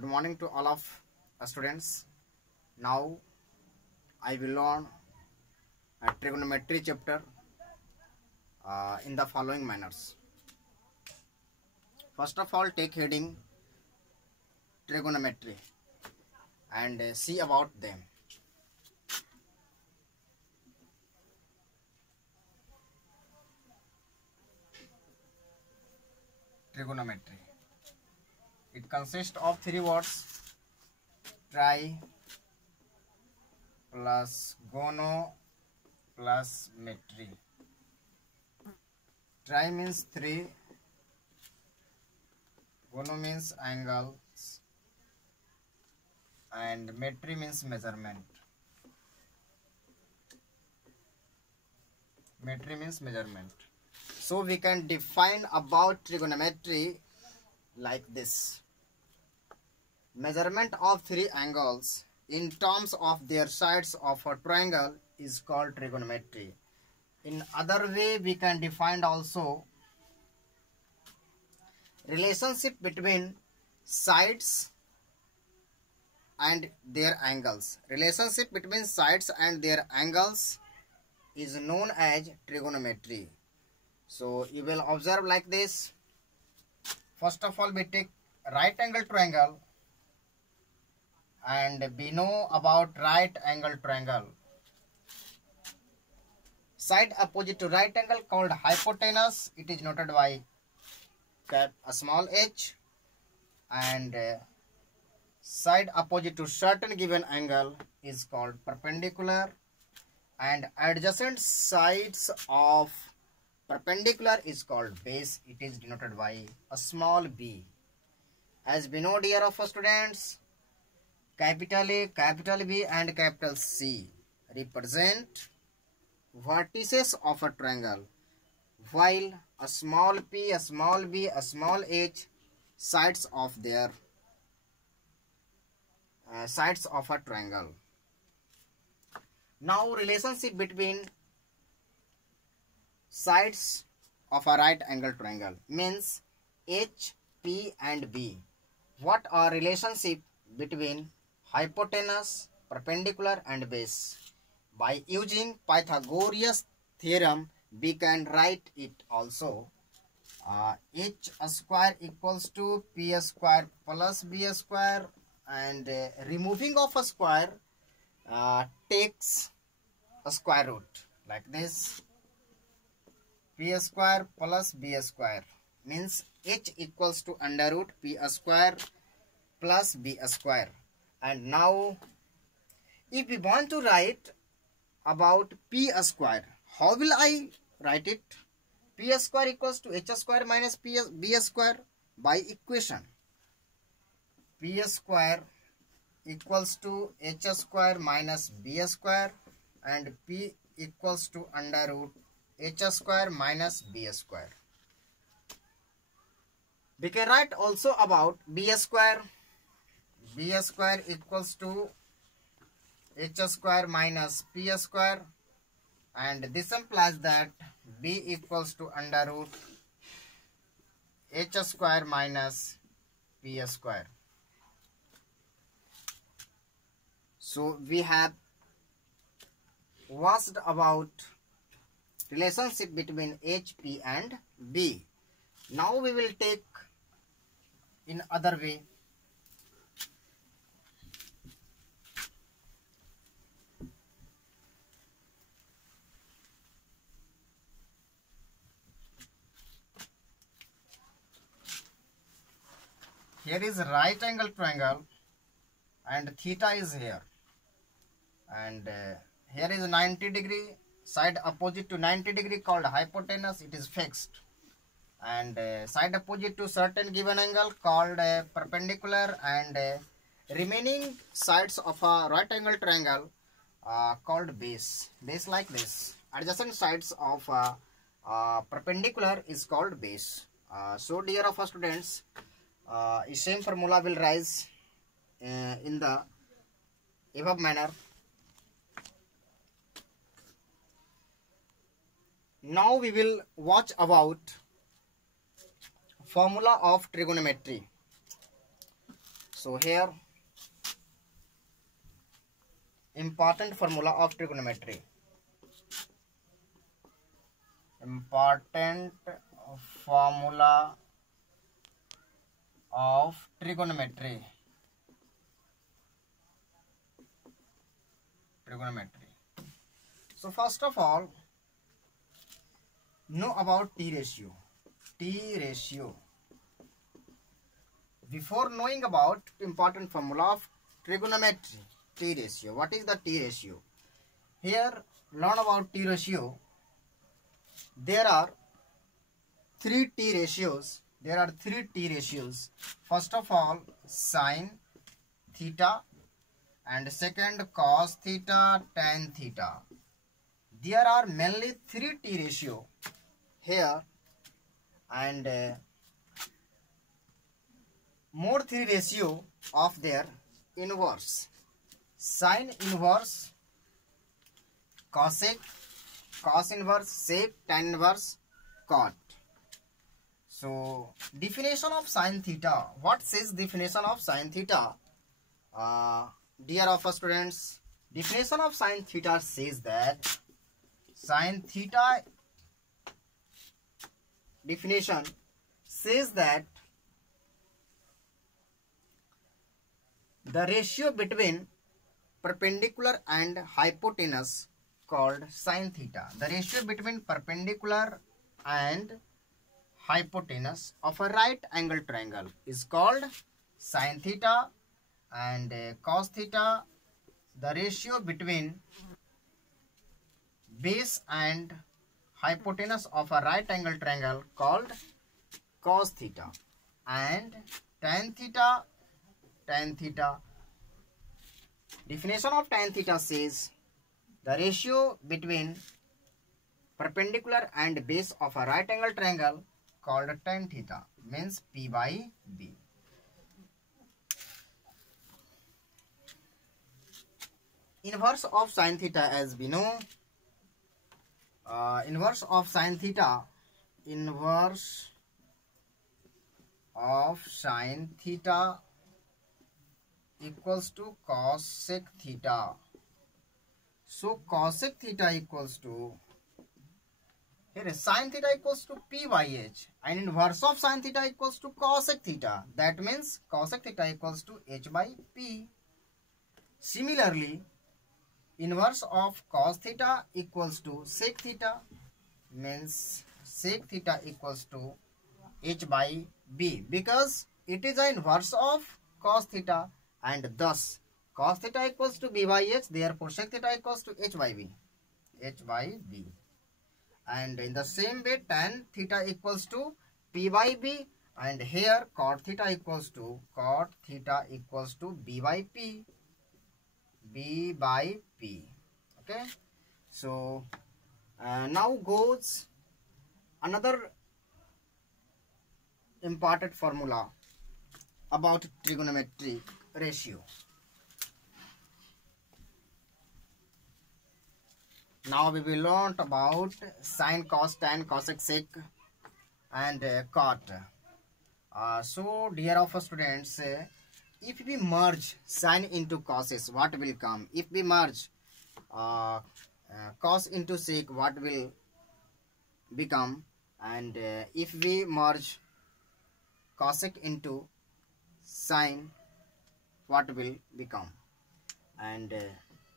Good morning to all of students. Now I will learn a trigonometry chapter in the following manners. First of all, take heading trigonometry and see about them. Trigonometry. It consists of three words: tri plus gono plus metry. Tri means three, gono means angles, and metry means measurement. Metry means measurement. So we can define about trigonometry like this. Measurement of three angles in terms of their sides of a triangle is called trigonometry. In other way, we can define also relationship between sides and their angles. Relationship between sides and their angles is known as trigonometry. So you will observe like this. First of all, we take right angle triangle, and we know about right angle triangle. Side opposite to right angle called hypotenuse. It is noted by a small h, and side opposite to certain given angle is called perpendicular, and adjacent sides of perpendicular is called base. It is denoted by a small b. As we know, dear of students, capital A, capital B and capital C represent vertices of a triangle, while a small p, a small b, a small h sides of their sides of a triangle. Now, relationship between sides of a right angle triangle means H, P and B. What are relationship between hypotenuse, perpendicular and base? By using Pythagoras theorem, we can write it also. H square equals to P square plus B square, and removing of a square takes a square root like this. P square plus B square means H equals to under root P square plus B square. And now if we want to write about P square, how will I write it? P square equals to H square minus B square by equation. P square equals to H square minus B square, and P equals to under root H square minus B square. We can write also about B square. B square equals to H square minus P square, and this implies that B equals to under root H square minus P square. So we have watched about relationship between H, P and B. Now we will take in other way. Here is right angle triangle and theta is here, and here is 90 degree, side opposite to 90 degree called hypotenuse, it is fixed, and side opposite to certain given angle called perpendicular, and remaining sides of a right angle triangle called base. Base like this. Adjacent sides of perpendicular is called base. So dear of students, same formula will rise in the above manner. Now we will watch about formula of trigonometry. So here important formula of trigonometry. Important formula of trigonometry. So first of all, know about T ratio. T ratio. Before knowing about important formula of trigonometry, T ratio. What is the T ratio? Here, learn about T ratio. There are three T ratios. First of all, sine theta, and second cos theta, tan theta. There are mainly three T ratio here, and more three ratio of their inverse. Sine inverse, cosec, cos inverse, sec, tan inverse, cot. So definition of sine theta. What says definition of sine theta? Dear of students, definition of sine theta says that sine theta definition says that the ratio between perpendicular and hypotenuse called sine theta. The ratio between perpendicular and hypotenuse of a right angle triangle is called sine theta, and cos theta, the ratio between base and hypotenuse of a right angle triangle called cos theta, and tan theta, definition of tan theta says the ratio between perpendicular and base of a right angle triangle called tan theta, means P by B. Inverse of sine theta, as we know, inverse of sine theta equals to cosec theta. So cosec theta equals to, here sine theta equals to P by H, and inverse of sine theta equals to cosec theta. That means cosec theta equals to H by P. Similarly, inverse of cos theta equals to sec theta, means sec theta equals to H by B, because it is the inverse of cos theta, and thus cos theta equals to B by H, therefore sec theta equals to H by B. And in the same way, tan theta equals to P by B, and here cot theta equals to B by P. Okay, so now goes another important formula about trigonometric ratio. Now we will learn about sine, cos, tan, cosec, sec, and cot. So dear of students, if we merge sine into cos, what will come? If we merge cos into sec, what will become? And if we merge cosec into sine, what will become? And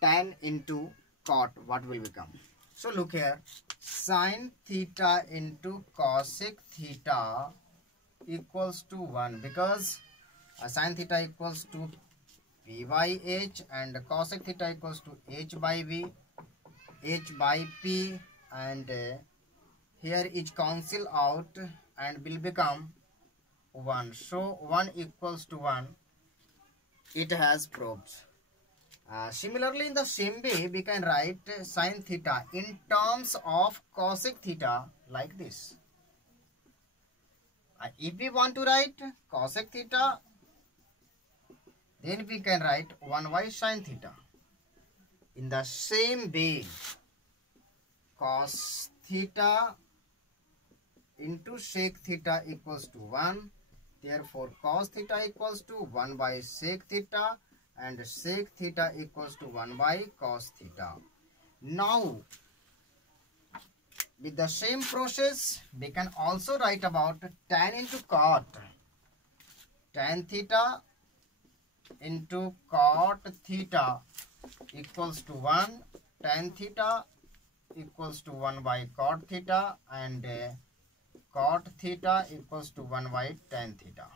tan into cot, what will become? So look here, sine theta into cosec theta equals to 1, because sine theta equals to P by H, and cosec theta equals to H by P, and here is cancel out and will become 1. So 1 equals to 1, it has proved. Similarly, in the same way, we can write sine theta in terms of cosec theta like this. If we want to write cosec theta, then we can write 1 by sine theta. In the same way, cos theta into sec theta equals to 1, Therefore, cos theta equals to 1 by sec theta and sec theta equals to 1 by cos theta. Now, with the same process, we can also write about tan into cot. Tan theta into cot theta equals to 1. Tan theta equals to 1 by cot theta and cot theta equals to 1 by tan theta.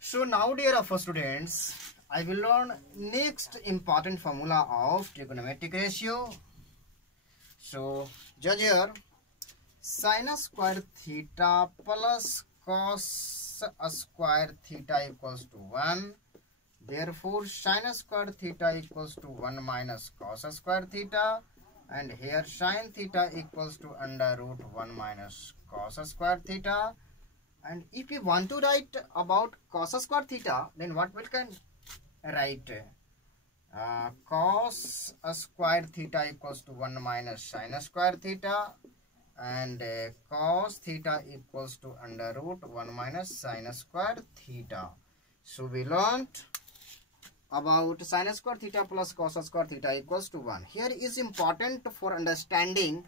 So now, dear students, I will learn next important formula of trigonometric ratio. So judge here, sin square theta plus cos square theta equals to 1. Therefore, sin square theta equals to 1 minus cos square theta, and here sin theta equals to under root 1 minus cos square theta. And if you want to write about cos square theta, then what we can write? Cos square theta equals to 1 minus sin square theta, and cos theta equals to under root 1 minus sin square theta. So we learned about sin square theta plus cos square theta equals to 1. Here is important for understanding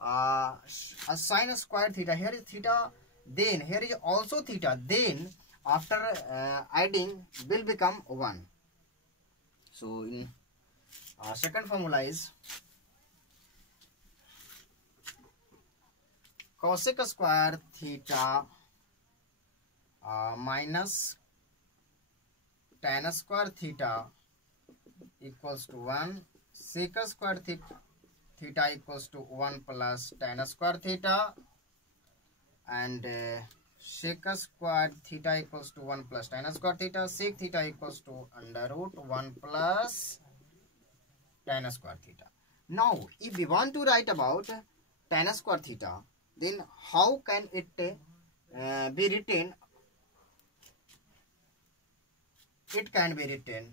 a sin square theta. Here is theta, then here is also theta, then after adding will become 1. So in second formula is cosec square theta minus tan square theta equals to 1. Sec square theta equals to 1 plus tan square theta, and sec square theta equals to 1 plus tan square theta. Sec theta equals to under root 1 plus tan square theta. Now, if we want to write about tan square theta, then how can it be written? It can be written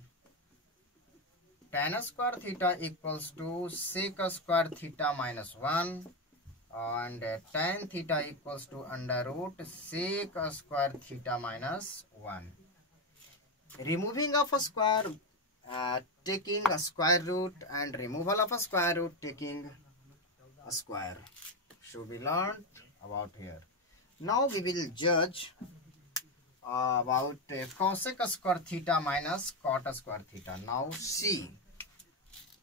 tan square theta equals to sec square theta minus 1, and tan theta equals to under root sec square theta minus 1. Removing of a square, taking a square root, and removal of a square root, taking a square. So we learned about here. Now we will judge about cosec square theta minus cot square theta. Now see,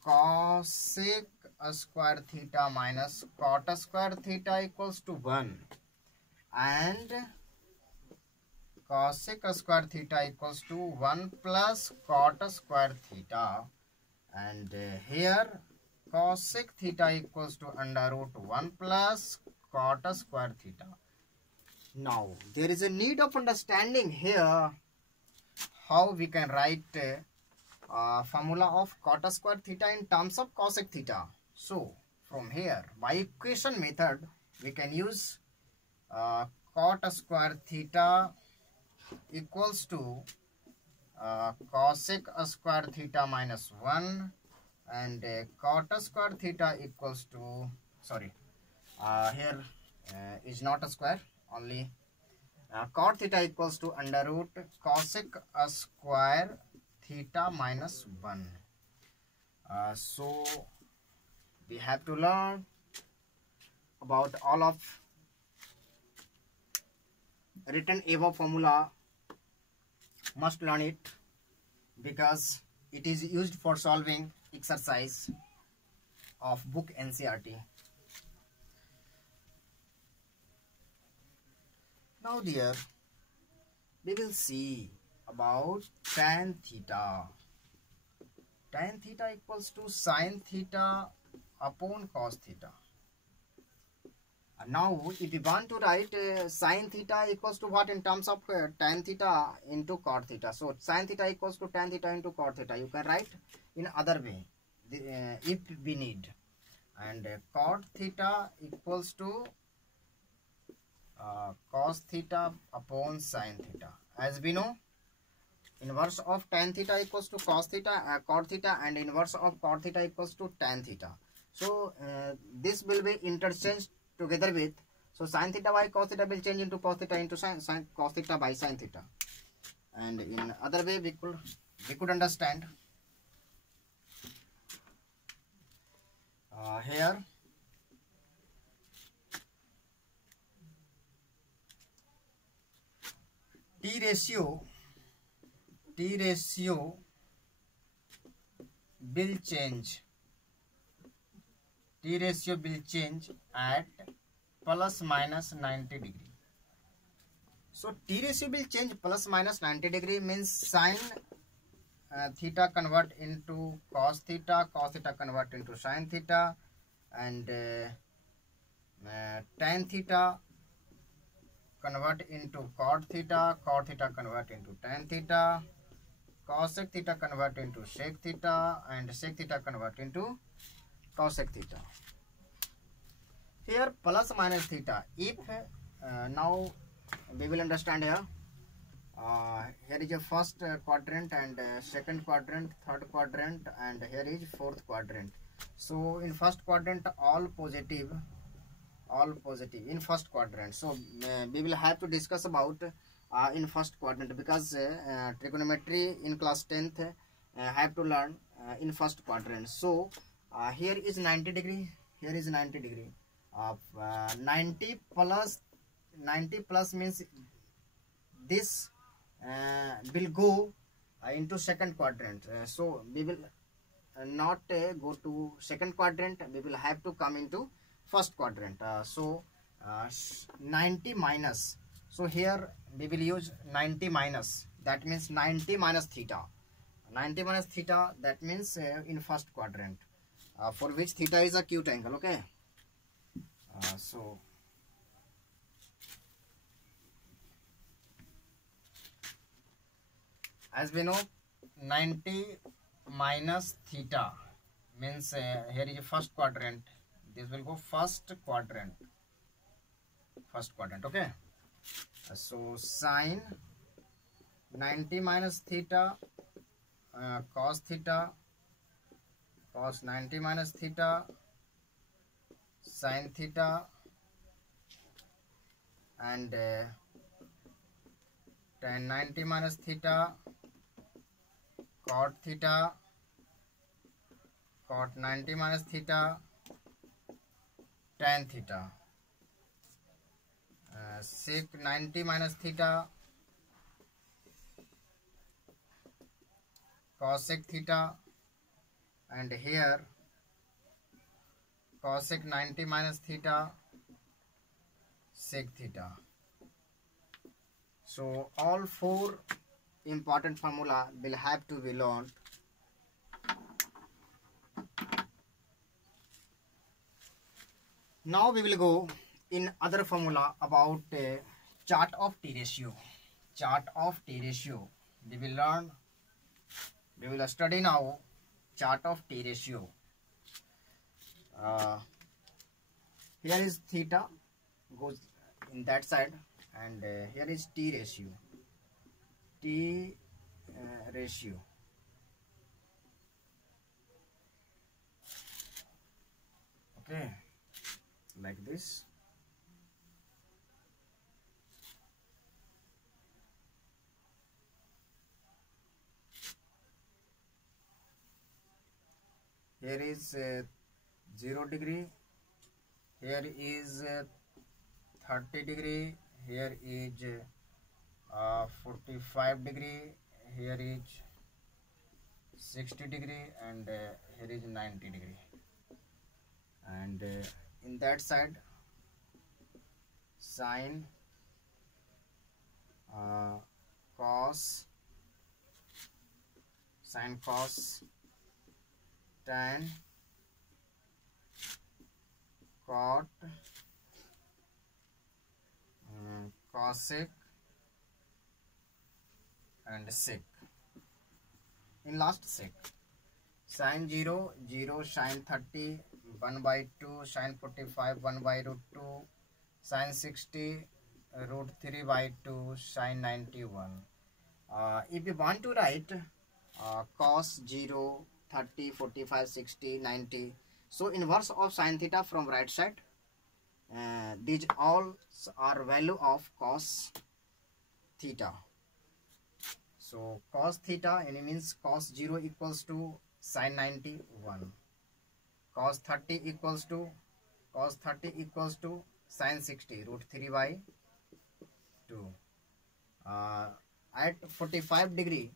cosec square theta minus cot square theta equals to 1, and cosec square theta equals to 1 plus cot square theta, and here cosec theta equals to under root 1 plus cot square theta. Now there is a need of understanding here how we can write formula of cot square theta in terms of cosec theta. So from here, by equation method, we can use cot square theta equals to cosec square theta minus 1, and cot square theta equals to, sorry, here is not a square, only cot theta equals to under root cosec square theta minus 1. So we have to learn about all of written above formula, must learn it because it is used for solving exercise of book NCERT. Now dear, we will see about tan theta. Tan theta equals to sin theta upon cos theta. And now if we want to write sin theta equals to what in terms of tan theta into cot theta. So sin theta equals to tan theta into cot theta. You can write in other way if we need. And cot theta equals to cos theta upon sin theta. As we know, inverse of tan theta equals to cos theta, cot theta, and inverse of cot theta equals to tan theta. So this will be interchanged together with So sin theta by cos theta will change into cos theta into sin cos theta by sin theta. And in other way we could understand here T ratio will change. T ratio will change at plus minus 90 degree. So T ratio will change plus minus 90 degree means sin theta convert into cos theta convert into sin theta, and tan theta convert into cot theta convert into tan theta, cosec theta convert into sec theta, and sec theta convert into cosec theta. Here plus minus theta, if now we will understand here. Here is a first quadrant and second quadrant, third quadrant, and here is fourth quadrant. So in first quadrant all positive in first quadrant. So we will have to discuss about in first quadrant, because trigonometry in class 10th have to learn in first quadrant. So here is 90 degree, here is 90 degree. 90 plus means this will go into second quadrant. So we will not go to second quadrant, we will have to come into first quadrant. So 90 minus, so here we will use 90 minus, that means 90 minus theta, 90 minus theta, that means in first quadrant, for which theta is acute angle. Okay, so as we know, 90 minus theta means here is first quadrant, this will go first quadrant. Okay, so sin 90 minus theta, cos 90 minus theta, sin theta, and tan 90 minus theta, cot 90 minus theta, tan theta, sec 90 minus theta, cosec theta, and here cosec 90 minus theta, sec theta. So all four important formula will have to be learned. Now we will go in other formula about chart of T ratio. Chart of T ratio. We will learn. We will study now chart of T ratio. Here is theta goes in that side, and here is T ratio. T ratio. Okay, like this. Here is 0 degree, here is 30 degree, here is 45 degree, here is 60 degree, and here is 90 degree. And in that side sin, cos, tan, cot, cosec, and sec. In last sec, sin 0, 0, sin 30, 1 by 2, sin 45, 1 by root 2, sin 60, root 3 by 2, sin 91. If you want to write cos 0, 30, 45, 60, 90, so inverse of sin theta from right side, these all are value of cos theta. So cos theta any means cos 0 equals to sin 91, cos 30 equals to sin 60 root 3 by 2. At 45 degree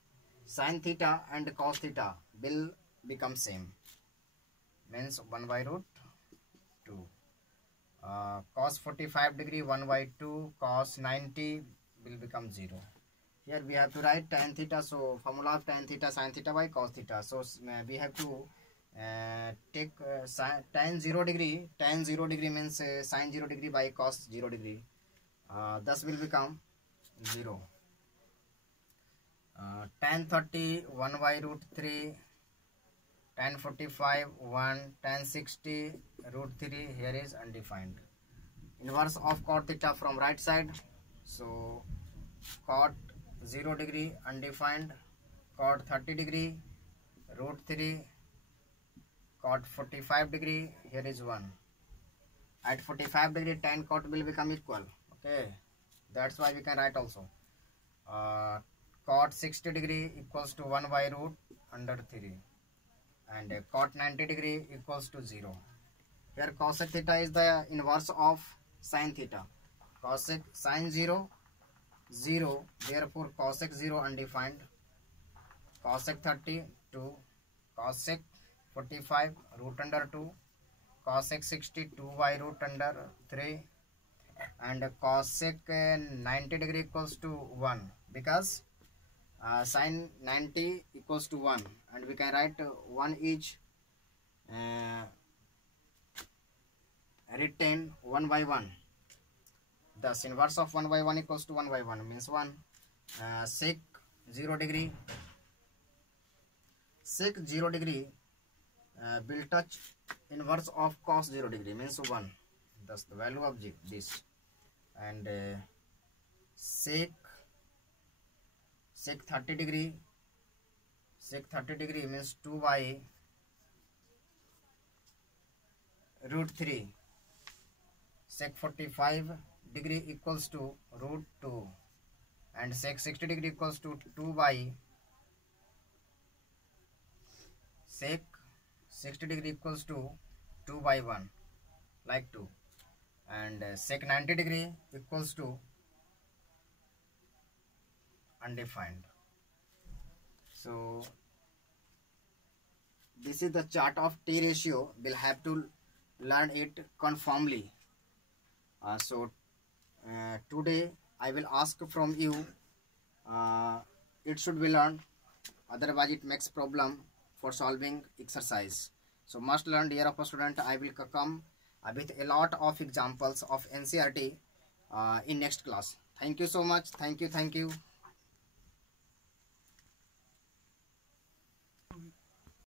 sin theta and cos theta will become same, means 1 by root 2. Cos 45 degree 1 by 2, cos 90 will become 0. Here we have to write tan theta, so formula of tan theta sin theta by cos theta. So we have to take tan 0 degree means sin 0 degree by cos 0 degree. Thus will become 0. Tan 30 1 by root 3, tan 45 1, tan 60 root 3, here is undefined. Inverse of cot theta from right side, so cot 0 degree undefined, cot 30 degree root 3, cot 45 degree, here is 1. At 45 degree tan cot will become equal, okay, that's why we can write also cot 60 degree equals to 1 by root under 3, and cot 90 degree equals to 0. Here cosec theta is the inverse of sin theta. Cosec sin 0 0, therefore cosec 0 undefined, cosec 30 2, cosec 45 root under 2, cosec 60 2 by root under 3, and cosec 90 degree equals to 1, because sin 90 equals to 1, and we can write 1 each written 1 by 1. Thus inverse of 1 by 1 equals to 1 by 1 means 1. Sec 0 degree will touch inverse of cos 0 degree means 1. Thus the value of this, and sec 30 degree means 2 by root 3. Sec 45 degree equals to root 2, and sec 60 degree equals to 2 by sec 60 degree equals to 2 by 1, like 2, and sec 90 degree equals to undefined. So this is the chart of T ratio. We'll have to learn it conformly. Today I will ask from you, it should be learned, otherwise it makes problem for solving exercise. So must learn, dear of a student. I will come with a lot of examples of NCERT in next class. Thank you so much. Thank you.